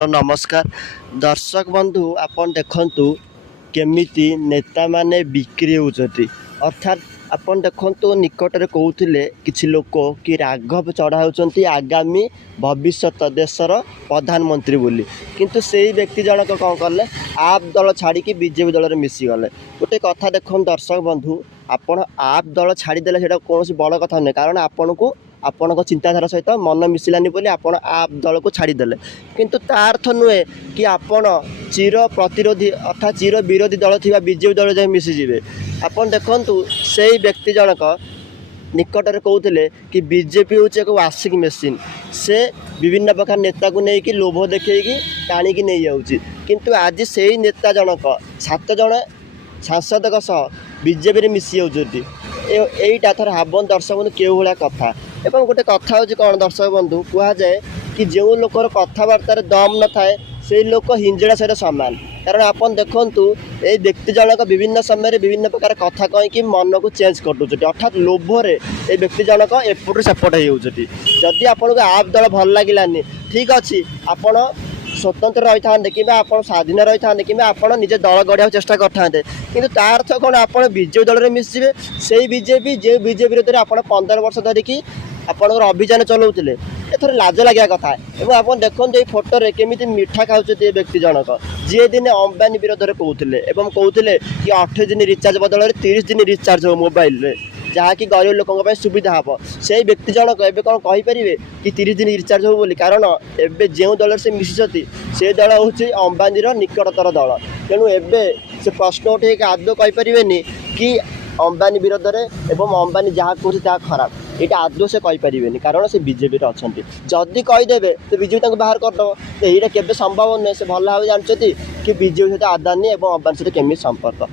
नमस्कार दर्शक बंधु आपन देखंतु केमिति नेता माने बिक्री होउछति अर्थात आपन देखंतु निकटरे कहउथिले किछि लोक कि राघव चढ़ा होउछंती आगामी भविष्यत देशर प्रधानमंत्री बोली किंतु सेही व्यक्ति जनक कौन कले आप दल छाड़ी कि बीजेपी दल रे मिसी गले गोटे कथा देखन दर्शक बंधु आपण आप दल छाड़ी देले सेटा कोनोसी बड़ कथा नै कारण आपण को आपण चिंताधारा सहित मन मिसिलानी बोली आपण आप दल को छाड़ीदे किंतु तार अर्थ नुहे कि आपण चिर प्रतिरोधी अर्थात चिर विरोधी दल थी बीजेपी दल जाए मिसीजे आपन देखु से व्यक्ति जनक निकटरे कहते कि बीजेपी हूँ एक वाशिंग मेसीन से विभिन्न प्रकार नेता को लेकिन लोभ देखी टाणिकी नहीं जाऊँगी किंतु आज से ही नेता जनक 7 जन सांसद बीजेपी मिसी जाऊँगी यहीटा थर हाबन दर्शक बंधु केउ भाया कथा एवं गोटे कथा हूँ कौन दर्शक बंधु कहुए कि जो लोकर कथबार्तार दम न थाए से लोक हिंजड़ा सहित सामान कारण आपन देखु ये व्यक्ति जनक विभिन्न समय विभिन्न प्रकार कथा कहीकि मन को चेंज कर दूसरी अर्थात लोभरे ये व्यक्ति जनक एपटू सेपट होती जदि आपन को आप दल भल लगे ठीक अच्छे आपण स्वतंत्र रही था कि स्वाधीन रही था कि निजे दल गढ़ा चेष्टा करते कि अर्थ कौन आप बीजेपी दल में मिसवे से बीजेपी जो बीजेपी विरोध में आप 15 वर्ष धरिकी आपंकर अभियान चलाऊले एथर लाज लगे कथा और आप देखते ये फोटो केमी मिठा खाऊँ व्यक्ति जनक जी दिन अंबानी विरोध में कहते कि 28 दिन रिचार्ज बदल 30 दिन रिचार्ज हो मोबाइल रे जहाँकि गरीब लोकों सुविधा हम से व्यक्ति जनक एवं कौन कहींपर कि 30 दिन रिचार्ज हो बोली कारण एवं जो दल से मिशिंट से दल हूँ अंबानी निकटतर दल तेणु एवं से प्रश्न उठे आदौ कहींपर कि अंबानी विरोध में एवं अंबानी जहाँ कह खराब यहाँ आदौ से कहींपर कारण से बीजेपी अच्छा जदि कहीदेवे तो बीजेपी बाहर करदेव तो यहाँ केवे संभव नुहे से भल भाव जानते कि बीजेपी सहित आदानी और अंबानी सहित केमी संपर्क